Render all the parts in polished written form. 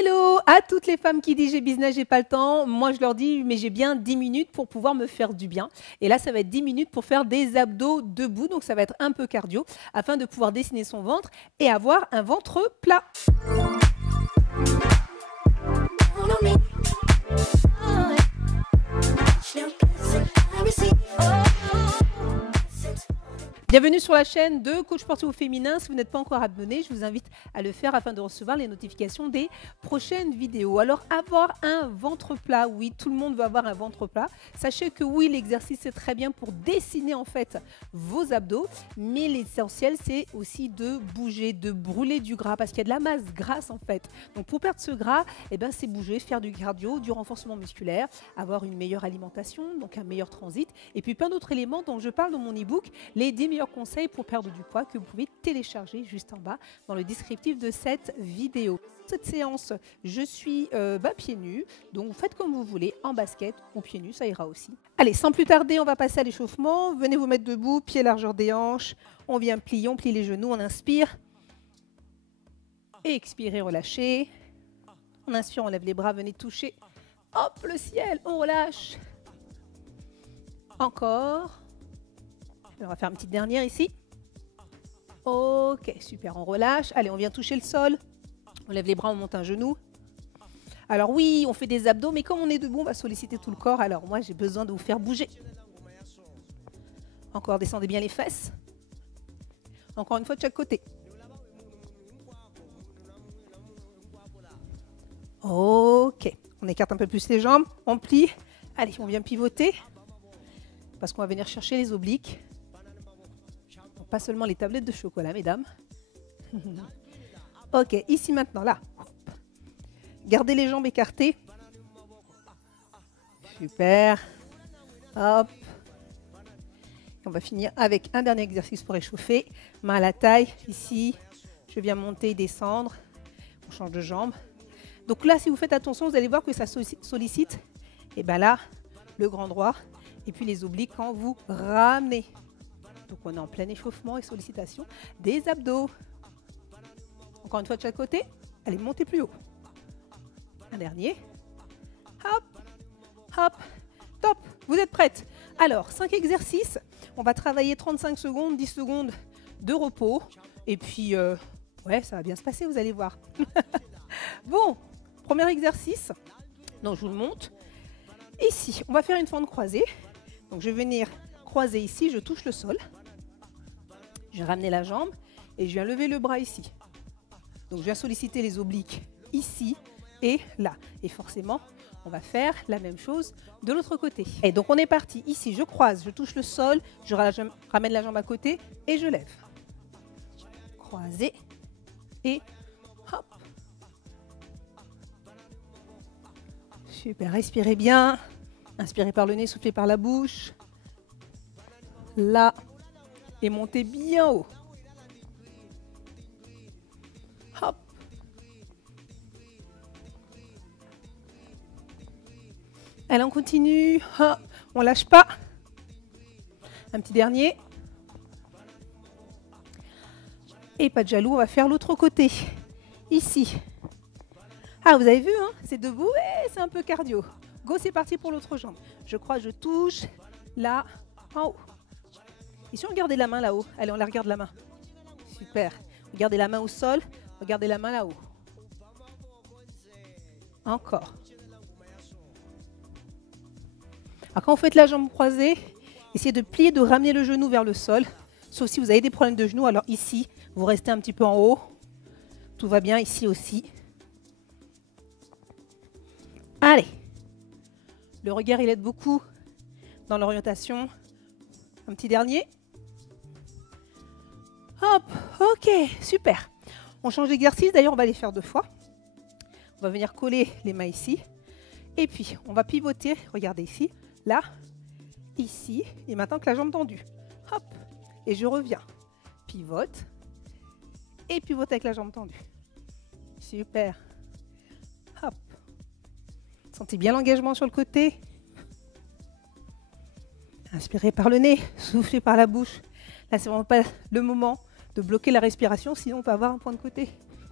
Hello à toutes les femmes qui disent j'ai business, j'ai pas le temps. Moi, je leur dis, mais j'ai bien 10 minutes pour pouvoir me faire du bien. Et là, ça va être 10 minutes pour faire des abdos debout. Donc, ça va être un peu cardio afin de pouvoir dessiner son ventre et avoir un ventre plat. Bienvenue sur la chaîne de Coach Sportif au Féminin. Si vous n'êtes pas encore abonné, je vous invite à le faire afin de recevoir les notifications des prochaines vidéos. Alors, avoir un ventre plat, oui, tout le monde veut avoir un ventre plat. Sachez que oui, l'exercice c'est très bien pour dessiner en fait vos abdos, mais l'essentiel c'est aussi de bouger, de brûler du gras parce qu'il y a de la masse grasse en fait. Donc pour perdre ce gras, c'est bouger, faire du cardio, du renforcement musculaire, avoir une meilleure alimentation, donc un meilleur transit, et puis plein d'autres éléments dont je parle dans mon e-book, les 10 meilleurs conseils pour perdre du poids que vous pouvez télécharger juste en bas dans le descriptif de cette vidéo. Cette séance, je suis pieds nus, donc vous faites comme vous voulez, en basket ou pieds nus, ça ira aussi. Allez, sans plus tarder, on va passer à l'échauffement. Venez vous mettre debout, pieds largeur des hanches. On vient plier, on plie les genoux, on inspire. Et expirez, relâchez. On inspire, on lève les bras, venez toucher. Hop, le ciel, on relâche. Encore. On va faire une petite dernière ici. Ok, super, on relâche. Allez, on vient toucher le sol. On lève les bras, on monte un genou. Alors oui, on fait des abdos, mais comme on est debout, on va solliciter tout le corps. Alors moi, j'ai besoin de vous faire bouger. Encore, descendez bien les fesses. Encore une fois de chaque côté. Ok, on écarte un peu plus les jambes, on plie. Allez, on vient pivoter. Parce qu'on va venir chercher les obliques. Pas seulement les tablettes de chocolat, mesdames. Ok, ici maintenant, là. Gardez les jambes écartées. Super. Hop. On va finir avec un dernier exercice pour échauffer. Main à la taille, ici. Je viens monter et descendre. On change de jambe. Donc là, si vous faites attention, vous allez voir que ça sollicite, là, le grand droit. Et puis les obliques quand vous ramenez. Donc on est en plein échauffement et sollicitation des abdos. Encore une fois de chaque côté. Allez, montez plus haut. Un dernier. Hop, hop, top. Vous êtes prêtes? Alors, 5 exercices. On va travailler 35 secondes, 10 secondes de repos. Et puis, ouais, ça va bien se passer, vous allez voir. Bon, premier exercice. Donc, je vous le montre. Ici, on va faire une fente croisée. Donc, je vais venir croiser ici, je touche le sol. Je vais ramener la jambe et je viens lever le bras ici. Donc, je viens solliciter les obliques ici et là. Et forcément, on va faire la même chose de l'autre côté. Et donc, on est parti. Ici, je croise, je touche le sol, je ramène la jambe à côté et je lève. Croiser et hop. Super, respirez bien. Inspirez par le nez, soufflez par la bouche. Là. Et montez bien haut. Hop. Allez, on continue. Hop. On lâche pas. Un petit dernier. Et pas de jaloux, on va faire l'autre côté. Ici. Ah, vous avez vu, hein, c'est debout et c'est un peu cardio. Go, c'est parti pour l'autre jambe. Je crois, je touche. Là, en haut. Ici, on regarde la main là-haut. Allez, on la regarde la main. Super. Regardez la main au sol. Regardez la main là-haut. Encore. Alors, quand vous faites la jambe croisée, essayez de plier, de ramener le genou vers le sol. Sauf si vous avez des problèmes de genoux. Alors ici, vous restez un petit peu en haut. Tout va bien ici aussi. Allez. Le regard, il aide beaucoup dans l'orientation. Un petit dernier. Hop, ok, super. On change d'exercice, d'ailleurs on va les faire 2 fois. On va venir coller les mains ici. Et puis on va pivoter, regardez ici, là, ici. Et maintenant que la jambe tendue. Hop, et je reviens. Pivote. Et pivote avec la jambe tendue. Super. Hop. Sentez bien l'engagement sur le côté. Inspirez par le nez, soufflez par la bouche. Là, c'est vraiment pas le moment de bloquer la respiration, sinon on peut avoir un point de côté.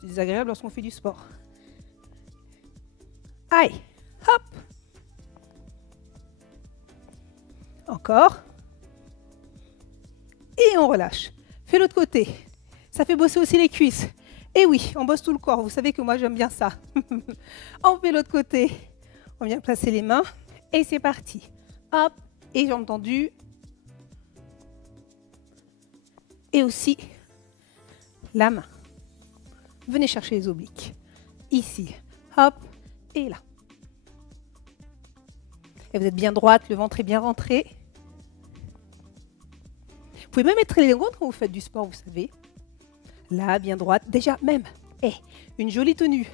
C'est désagréable lorsqu'on fait du sport. Allez, hop. Encore. Et on relâche. Fais l'autre côté. Ça fait bosser aussi les cuisses. Et oui, on bosse tout le corps. Vous savez que moi, j'aime bien ça. On fait l'autre côté. On vient placer les mains. Et c'est parti. Hop. Et jambes tendues. Et aussi la main. Venez chercher les obliques. Ici. Hop. Et là. Et vous êtes bien droite. Le ventre est bien rentré. Vous pouvez même mettre les gants quand vous faites du sport, vous savez. Là, bien droite. Déjà, même, une jolie tenue.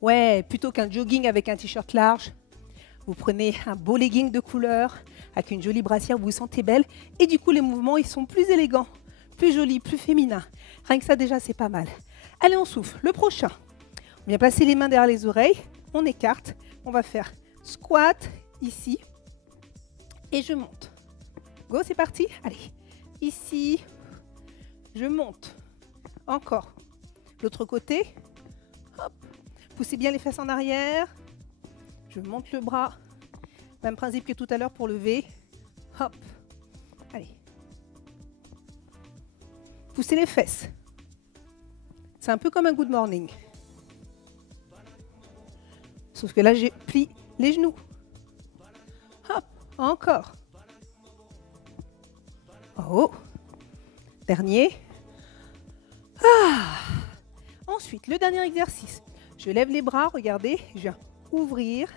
Ouais, plutôt qu'un jogging avec un t-shirt large, vous prenez un beau legging de couleur, avec une jolie brassière, vous vous sentez belle. Et du coup, les mouvements, ils sont plus élégants, plus jolis, plus féminins. Rien que ça, déjà, c'est pas mal. Allez, on souffle. Le prochain. On vient placer les mains derrière les oreilles. On écarte. On va faire squat, ici. Et je monte. Go, c'est parti. Allez. Ici, je monte. Encore. L'autre côté. Hop. Poussez bien les fesses en arrière. Je monte le bras. Même principe que tout à l'heure pour lever. Hop. Allez. Poussez les fesses. C'est un peu comme un good morning. Sauf que là, j'ai plié les genoux. Hop. Encore. Oh. Dernier. Ah. Ensuite, le dernier exercice. Je lève les bras, regardez, je viens ouvrir,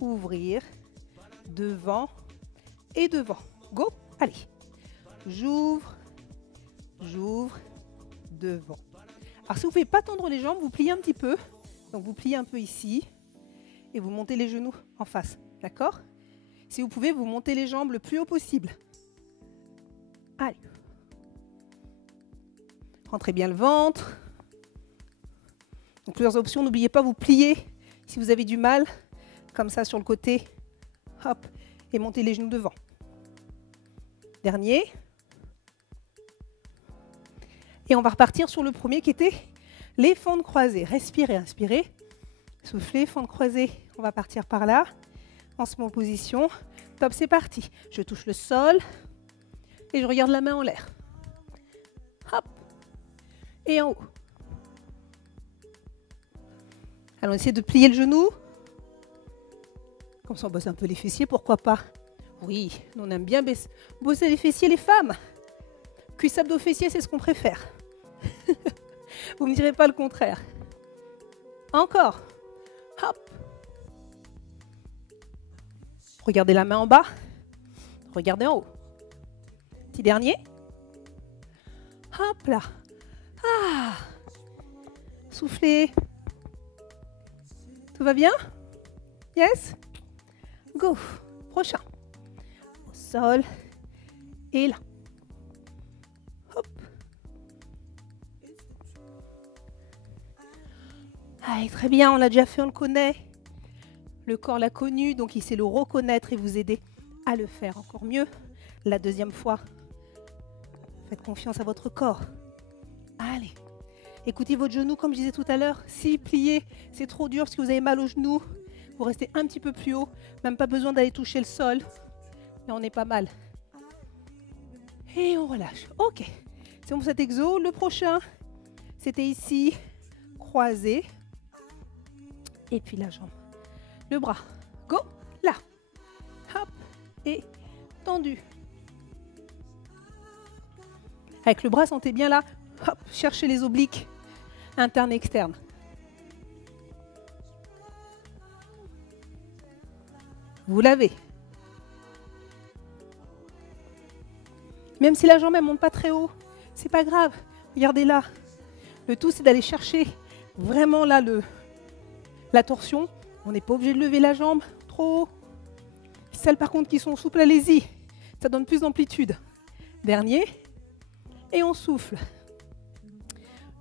ouvrir, devant et devant. Go, allez. J'ouvre, j'ouvre, devant. Alors si vous ne pouvez pas tendre les jambes, vous pliez un petit peu. Donc vous pliez un peu ici et vous montez les genoux en face, d'accord? Si vous pouvez, vous montez les jambes le plus haut possible. Allez. Rentrez bien le ventre. Donc, plusieurs options. N'oubliez pas, vous pliez si vous avez du mal, comme ça sur le côté. Hop. Et montez les genoux devant. Dernier. Et on va repartir sur le premier qui était les fentes croisées. Respirez, inspirez. Soufflez, fentes croisées. On va partir par là. On se met en position. Top, c'est parti. Je touche le sol. Et je regarde la main en l'air. Hop. Et en haut. Allons essayer de plier le genou. Comme ça, on bosse un peu les fessiers, pourquoi pas? Oui, nous, on aime bien bosser les fessiers, les femmes. Cuisse abdos fessiers, c'est ce qu'on préfère. Vous ne me direz pas le contraire. Encore. Hop. Regardez la main en bas. Regardez en haut. Petit dernier. Hop là. Ah. Soufflez. Tout va bien? Yes? Go. Prochain. Au sol. Et là. Hop. Allez, très bien, on l'a déjà fait, on le connaît. Le corps l'a connu, donc il sait le reconnaître et vous aider à le faire encore mieux. La deuxième fois, faites confiance à votre corps. Allez. Écoutez votre genou, comme je disais tout à l'heure. Si plié, c'est trop dur parce que vous avez mal au genou. Vous restez un petit peu plus haut. Même pas besoin d'aller toucher le sol. Et on est pas mal. Et on relâche. Ok. C'est bon pour cet exo. Le prochain, c'était ici. Croisé. Et puis la jambe. Le bras. Go. Là. Hop. Et tendu. Avec le bras, sentez bien là. Hop. Cherchez les obliques. Interne et externe. Vous l'avez. Même si la jambe ne monte pas très haut, c'est pas grave. Regardez là. Le tout, c'est d'aller chercher vraiment là la torsion. On n'est pas obligé de lever la jambe trop haut. Celles par contre qui sont souples, allez-y. Ça donne plus d'amplitude. Dernier. Et on souffle.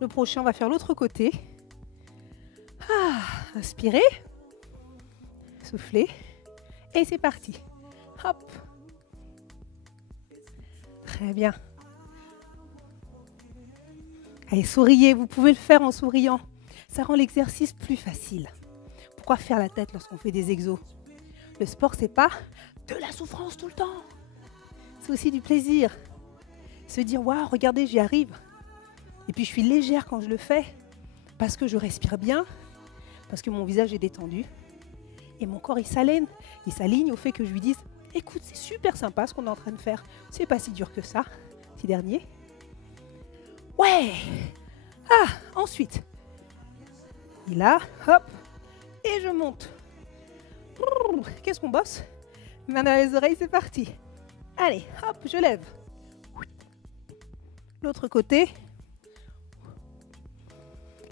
Le prochain, on va faire l'autre côté. Ah, inspirez. Soufflez. Et c'est parti. Hop. Très bien. Allez, souriez. Vous pouvez le faire en souriant. Ça rend l'exercice plus facile. pourquoi faire la tête lorsqu'on fait des exos? Le sport, c'est pas de la souffrance tout le temps. C'est aussi du plaisir. Se dire, waouh, regardez, j'y arrive. Et puis, je suis légère quand je le fais parce que je respire bien, parce que mon visage est détendu. Et mon corps, il s'aligne au fait que je lui dise, écoute, c'est super sympa ce qu'on est en train de faire. C'est pas si dur que ça. Petit dernier. Ouais. Ah, ensuite. Et là, hop. Et je monte. Qu'est-ce qu'on bosse? Main dans les oreilles, c'est parti. Allez, hop, je lève. L'autre côté.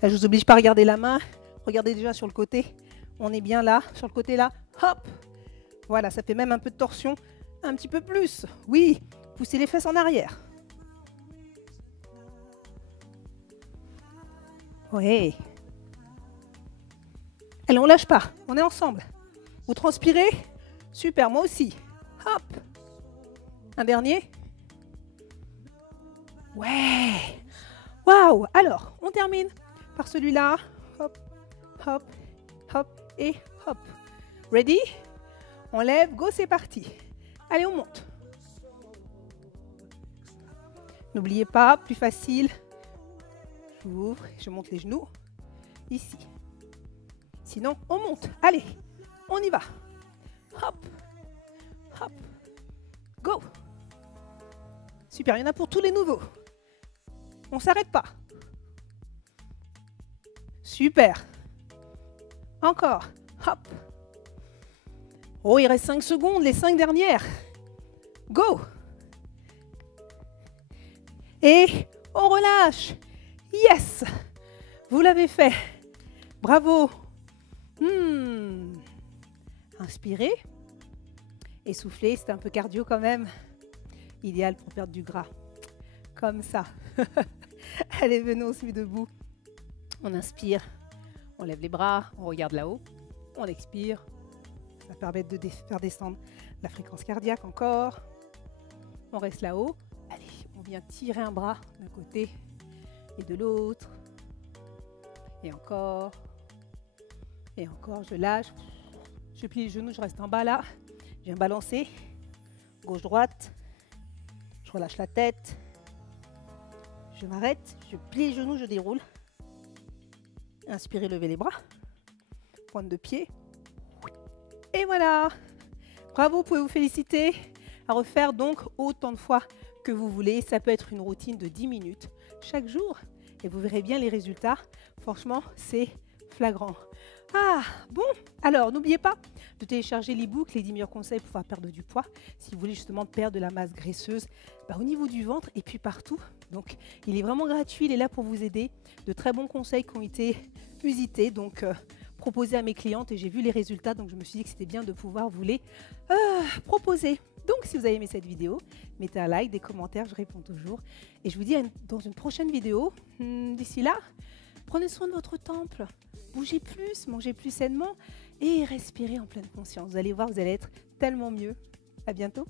Là, je vous oblige pas à regarder la main. Regardez déjà sur le côté. On est bien là, sur le côté là. Hop. Voilà, ça fait même un peu de torsion. Un petit peu plus. Oui, poussez les fesses en arrière. Oui. Allez, on lâche pas. On est ensemble. Vous transpirez? Super, moi aussi. Hop. Un dernier. Ouais. Waouh. Alors, on termine par celui-là. Hop, hop, hop et hop. Ready? On lève, go, c'est parti. Allez, on monte. N'oubliez pas, plus facile. J'ouvre, je monte les genoux. Ici. Sinon, on monte. Allez, on y va. Hop, hop, go. Super, il y en a pour tous les nouveaux. On ne s'arrête pas. Super. Encore. Hop. Oh, il reste 5 secondes, les 5 dernières. Go. Et on relâche. Yes. Vous l'avez fait. Bravo. Inspirez. Et soufflez, c'est un peu cardio quand même. Idéal pour perdre du gras. Comme ça. Allez, venez, on se met debout. On inspire. On lève les bras. On regarde là-haut. On expire. Ça permet de faire descendre la fréquence cardiaque encore. On reste là-haut. Allez, on vient tirer un bras d'un côté et de l'autre. Et encore. Et encore, je lâche. Je plie les genoux, je reste en bas là. Je viens balancer. Gauche-droite. Je relâche la tête. Je m'arrête. Je plie les genoux, je déroule. Inspirez, levez les bras. Pointe de pied. Et voilà. Bravo, vous pouvez vous féliciter. À refaire donc autant de fois que vous voulez. Ça peut être une routine de 10 minutes chaque jour. Et vous verrez bien les résultats. Franchement, c'est flagrant. Ah, bon. Alors, n'oubliez pas de télécharger l'e-book, les 10 meilleurs conseils pour pouvoir perdre du poids. Si vous voulez justement perdre de la masse graisseuse au niveau du ventre et puis partout. Donc, il est vraiment gratuit. Il est là pour vous aider. De très bons conseils qui ont été usités. Donc, proposés à mes clientes et j'ai vu les résultats. Donc, je me suis dit que c'était bien de pouvoir vous les proposer. Donc, si vous avez aimé cette vidéo, mettez un like, des commentaires, je réponds toujours. Et je vous dis dans une prochaine vidéo. D'ici là, prenez soin de votre temple. Bougez plus, mangez plus sainement et respirez en pleine conscience. Vous allez voir, vous allez être tellement mieux. À bientôt.